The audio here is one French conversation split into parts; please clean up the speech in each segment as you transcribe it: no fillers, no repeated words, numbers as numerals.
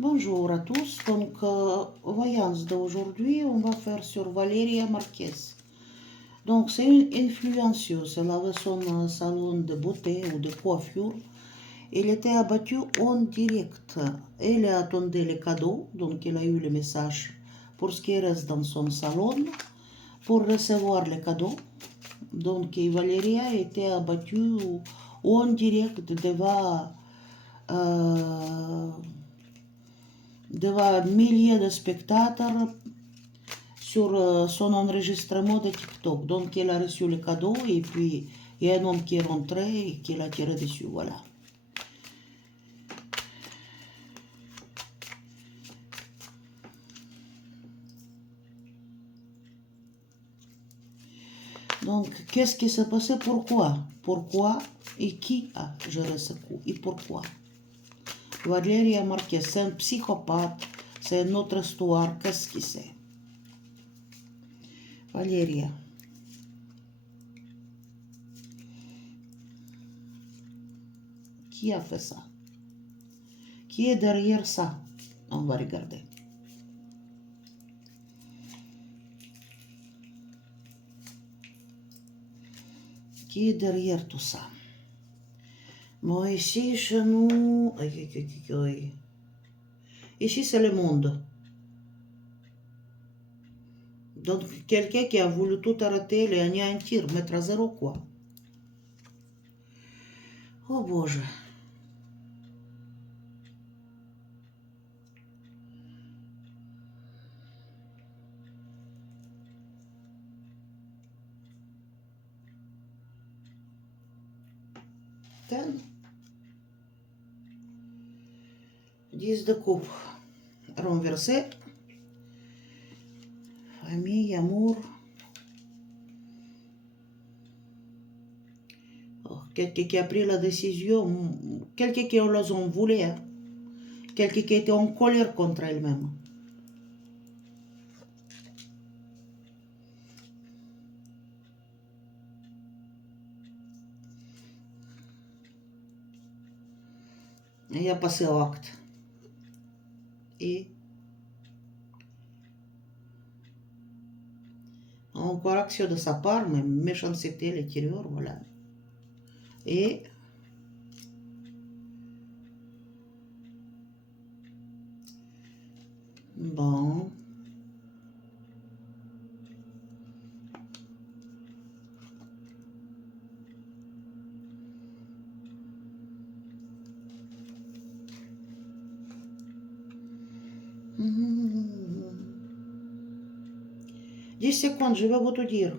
Bonjour à tous. Donc, voyance d'aujourd'hui, on va faire sur Valeria Marquez. Donc, c'est une influenceuse. Elle avait son salon de beauté ou de coiffure. Elle était abattue en direct. Elle attendait les cadeaux, donc elle a eu le message pour ce qui reste dans son salon, pour recevoir les cadeaux. Donc, Valeria était abattue en direct devant milliers de spectateurs sur son enregistrement de TikTok. Donc, elle a reçu le cadeau et puis il y a un homme qui est rentré et qui l'a tiré dessus. Voilà. Donc, qu'est-ce qui s'est passé? Pourquoi? Pourquoi et qui a géré ce coup? Et pourquoi? Valeria Marquez, c'est un psychopathe. C'est une autre histoire. Qu'est-ce qui c'est? Valeria. Qui a fait ça? Qui est derrière ça? On va regarder. Qui est derrière tout ça? Bon, ici, chez nous... Ici, c'est le monde. Donc, quelqu'un qui a voulu tout arrêter, les anéantir, mettre à zéro, quoi. Oh, Боже. Ten. 10 de coupe. Renversé. Famille, amour. Oh, quelqu'un qui a pris la décision. Quelqu'un qui les en voulait. Hein. Quelqu'un qui était en colère contre elle-même. Et il a passé au acte. Et encore action de sa part, mais méchanceté à l'intérieur, voilà. Et bon. Mmh. 10 secondes, je vais vous tout dire.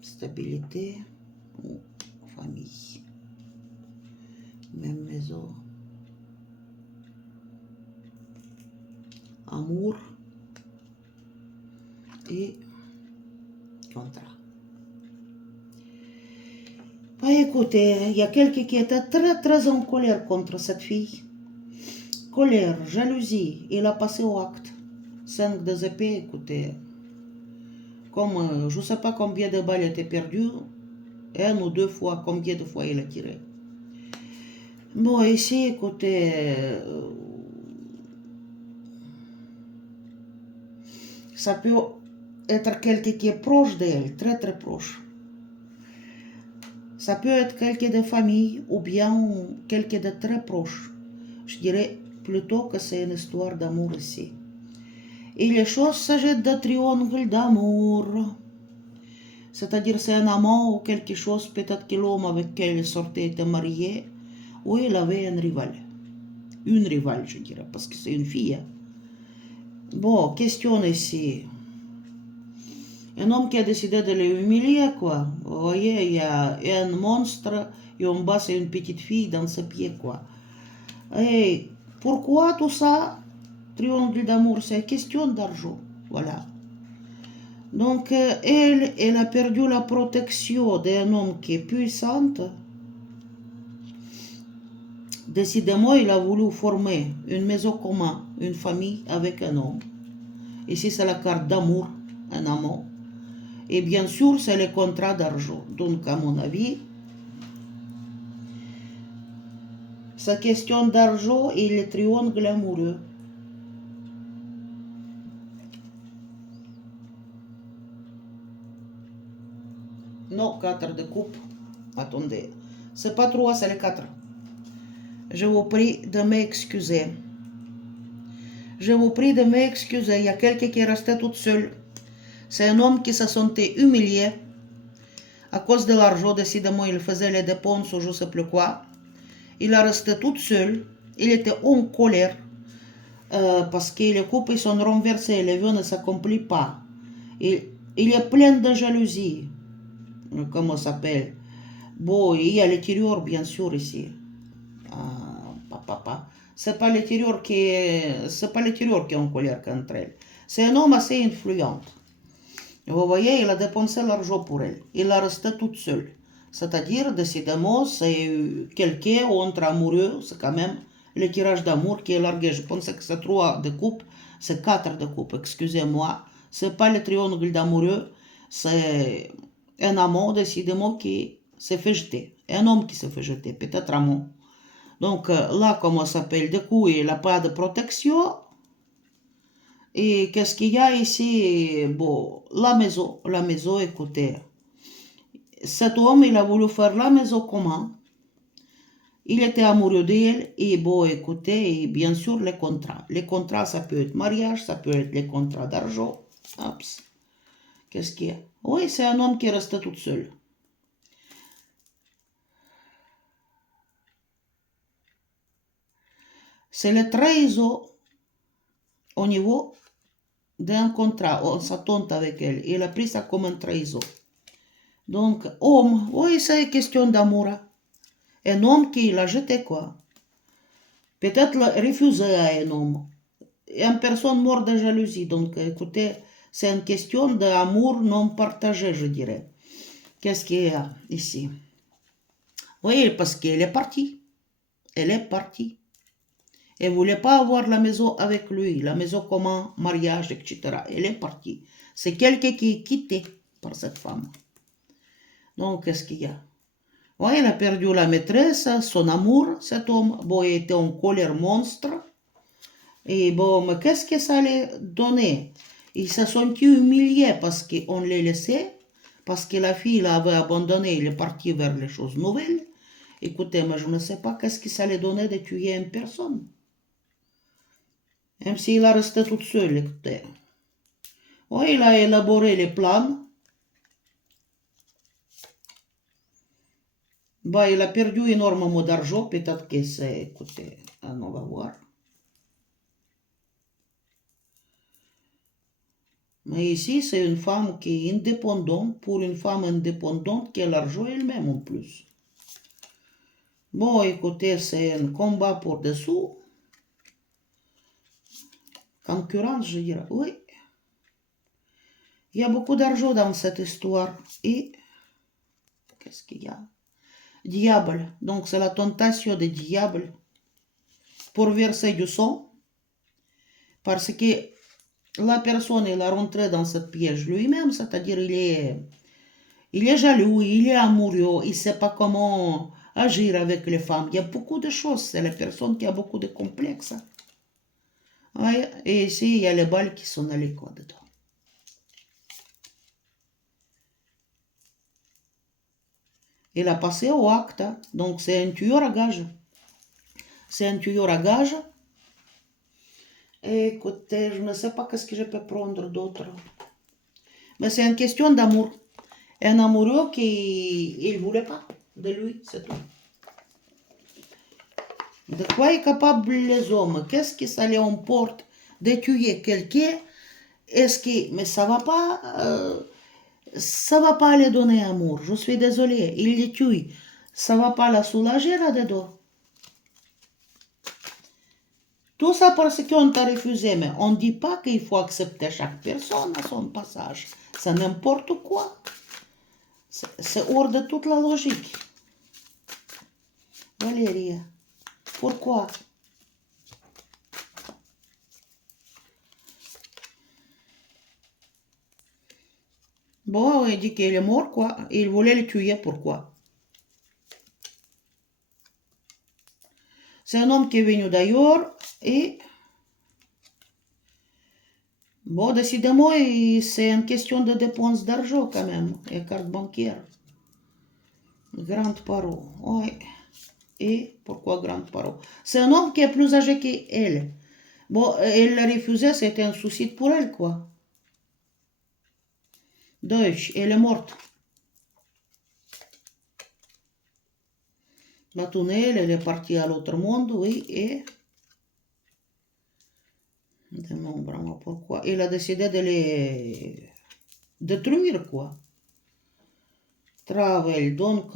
Stabilité ou famille. Même maison. Amour et contrat. Bah, écoutez, il y a quelqu'un qui était très en colère contre cette fille. Colère, jalousie, il a passé au acte. 5 des épées, écoutez. Comme je ne sais pas combien de balles étaient perdues, 1 ou 2 fois, combien de fois il a tiré. Bon, ici, écoutez, ça peut être quelqu'un qui est proche d'elle, très proche. Ça peut être quelqu'un de famille ou bien quelqu'un de très proche. Je dirais plutôt que c'est une histoire d'amour ici. Et les choses s'agissent de triangle d'amour. C'est-à-dire c'est un amant ou quelque chose, peut-être que l'homme avec qui elle sortait était marié, ou il avait un rival. Une rivale, je dirais, parce que c'est une fille. Bon, question ici. Un homme qui a décidé de l'humilier, quoi. Vous voyez, il y a un monstre et en bas, c'est une petite fille dans ses pieds, quoi. Et pourquoi tout ça? Triangle d'amour, c'est question d'argent. Voilà. Donc, elle a perdu la protection d'un homme qui est puissant. Décidément, il a voulu former une maison commune, une famille avec un homme. Ici, c'est la carte d'amour. en amont. Et bien sûr, c'est les contrats d'argent. Donc, à mon avis, sa question d'argent et le triangle amoureux. Non, 4 de coupe. Attendez. C'est pas 3, c'est les 4. Je vous prie de m'excuser. Je vous prie de m'excuser. Il y a quelqu'un qui est resté toute seule. C'est un homme qui se sentait humilié à cause de l'argent. Décidément, il faisait les dépenses ou je ne sais plus quoi. Il est resté toute seule. Il était en colère parce que les couples sont renversés. Les vœux ne s'accomplissent pas. Il est plein de jalousie. Comment ça s'appelle? Bon, il y a l'intérieur, bien sûr, ici. C'est pas l'intérieur c'est pas l'intérieur qui est en colère contre elle. C'est un homme assez influent. Vous voyez, il a dépensé l'argent pour elle. Il a resté toute seule. C'est-à-dire, décidément, c'est quelqu'un entre amoureux, c'est quand même le tirage d'amour qui est largué. Je pensais que c'est 3 de coupe, c'est 4 de coupe, excusez-moi. C'est pas le triangle d'amoureux, c'est un amant, décidément, qui s'est fait jeter. Un homme qui s'est fait jeter, peut-être amant. Donc là, comment ça s'appelle? Du coup, il n'a pas de protection. Et qu'est-ce qu'il y a ici? Bon, la maison, écoutez. Cet homme, il a voulu faire la maison comment? Il était amoureux d'elle et bon, écoutez, et bien sûr, les contrats. Les contrats, ça peut être mariage, ça peut être les contrats d'argent. Oups. Qu'est-ce qu'il y a? Oui, c'est un homme qui est resté tout seul. C'est le trésor au niveau d'un contrat. On s'attend avec elle. Il a pris ça comme un trésor. Donc, homme, oui, c'est une question d'amour. Un homme qui l'a jeté, quoi. Peut-être refusé à un homme. Une personne morte de jalousie. Donc, écoutez, c'est une question d'amour non partagé, je dirais. Qu'est-ce qu'il y a ici? Oui, parce qu'elle est partie. Elle est partie. Elle ne voulait pas avoir la maison avec lui, la maison commun, mariage, etc. Elle est partie. C'est quelqu'un qui est quitté par cette femme. Donc, qu'est-ce qu'il y a? Oui, il a perdu la maîtresse, son amour, cet homme. Bon, il était en colère monstre. Et bon, mais qu'est-ce que ça allait donner? Il s'est senti humilié parce qu'on l'a laissé, parce que la fille l'avait abandonné, il est parti vers les choses nouvelles. Écoutez, mais je ne sais pas qu'est-ce que ça allait donner de tuer une personne. Même s'il a resté toute seule, écoutez. Oui, il a élaboré les plans. Bah, il a perdu énormément d'argent, peut-être que c'est, écoutez, on va voir. Mais ici, c'est une femme qui est indépendante, pour une femme indépendante qui a l'argent elle-même en plus. Bon, écoutez, c'est un combat pour des sous. Concurrence, je dirais, oui. Il y a beaucoup d'argent dans cette histoire. Et, qu'est-ce qu'il y a? Diable. Donc, c'est la tentation du diable pour verser du sang. Parce que la personne, elle a rentré dans ce piège lui-même, c'est-à-dire il est jaloux, il est amoureux, il ne sait pas comment agir avec les femmes. Il y a beaucoup de choses, c'est la personne qui a beaucoup de complexes. Ouais, et ici, il y a les balles qui sont allées quoi dedans. Il a passé au acte, donc c'est un tueur à gage. C'est un tueur à gage. Et écoutez, je ne sais pas qu'est-ce que je peux prendre d'autre. Mais c'est une question d'amour. Un amoureux qui ne voulait pas de lui, c'est tout. De quoi est capable les hommes? Qu'est-ce que ça les emporte de tuer quelqu'un? Est-ce que... Mais ça va pas les donner amour. Je suis désolée, il les tue. Ça va pas la soulager là-dedans. Tout ça parce qu'on t'a refusé, mais on ne dit pas qu'il faut accepter chaque personne à son passage. C'est n'importe quoi. C'est hors de toute la logique. Valérie, pourquoi? Bon, il dit qu'il est mort, quoi. Il voulait le tuer, pourquoi? C'est un homme qui est venu d'ailleurs et, bon, décidément, c'est une question de dépense d'argent quand même, et carte bancaire. Grande Paro, ouais. Et pourquoi Grande Paro? C'est un homme qui est plus âgé qu'elle. Bon, elle l'a refusé, c'était un souci pour elle, quoi. Deutsch, elle est morte. Maintenant, elle est partie à l'autre monde, oui, et... Demande vraiment pourquoi. Il a décidé de les détruire, quoi. Travel, donc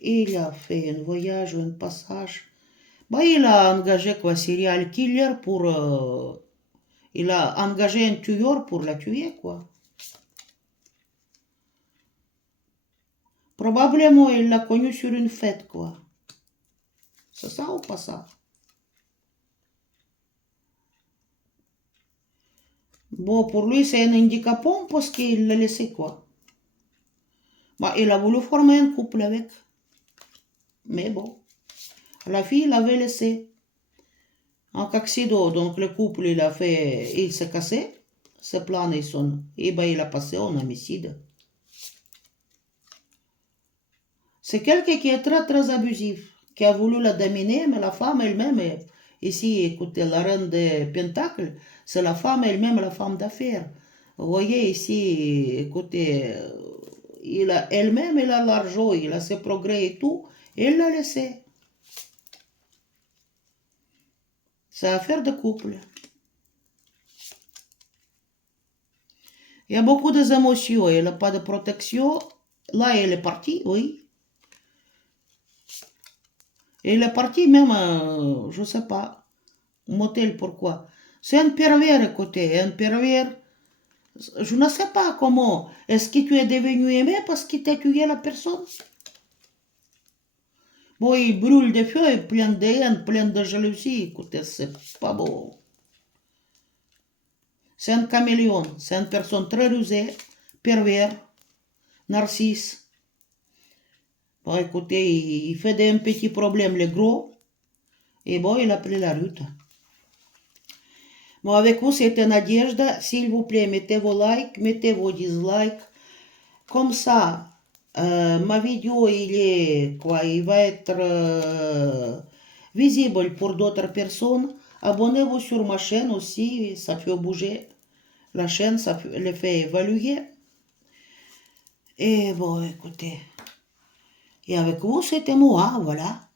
il a fait un voyage, un passage. Bah, il a engagé quoi, serial killer pour... il a engagé un tueur pour la tuer, quoi. Probablement, il l'a connu sur une fête, quoi. C'est ça ou pas ça? Bon, pour lui, c'est un handicapant parce qu'il l'a laissé, quoi. Bah, il a voulu former un couple avec. Mais bon, la fille l'avait laissé. En accident, donc le couple, il s'est cassé. Ses plans, et ben, il a passé en homicide. C'est quelqu'un qui est très, très abusif, qui a voulu la dominer, mais la femme elle-même, ici, écoutez, la reine des Pentacles, c'est la femme elle-même, la femme d'affaires. Vous voyez ici, écoutez, elle-même, elle a l'argent, il a ses progrès et tout, et elle l'a laissé. C'est affaire de couple. Il y a beaucoup d'émotions, elle n'a pas de protection. Là, elle est partie, oui. Elle est partie même, je ne sais pas, motel, pourquoi. C'est un pervers, écoutez, un pervers. Je ne sais pas comment. Est-ce que tu es devenu aimé parce qu'il t'a tué la personne? Bon, il brûle des feux, plein de haine, plein de jalousie. Écoutez, c'est pas beau. C'est un caméléon. C'est une personne très rusée, pervers, narcisse. Bon, écoutez, il fait des petits problèmes, les gros. Et bon, il a pris la route. Bon, avec vous, c'était Nadejda. S'il vous plaît, mettez vos likes, mettez vos dislikes. Comme ça, ma vidéo, il va être visible pour d'autres personnes. Abonnez-vous sur ma chaîne aussi, ça fait bouger la chaîne, ça le fait évaluer. Et bon, écoutez, et avec vous, c'était moi, voilà.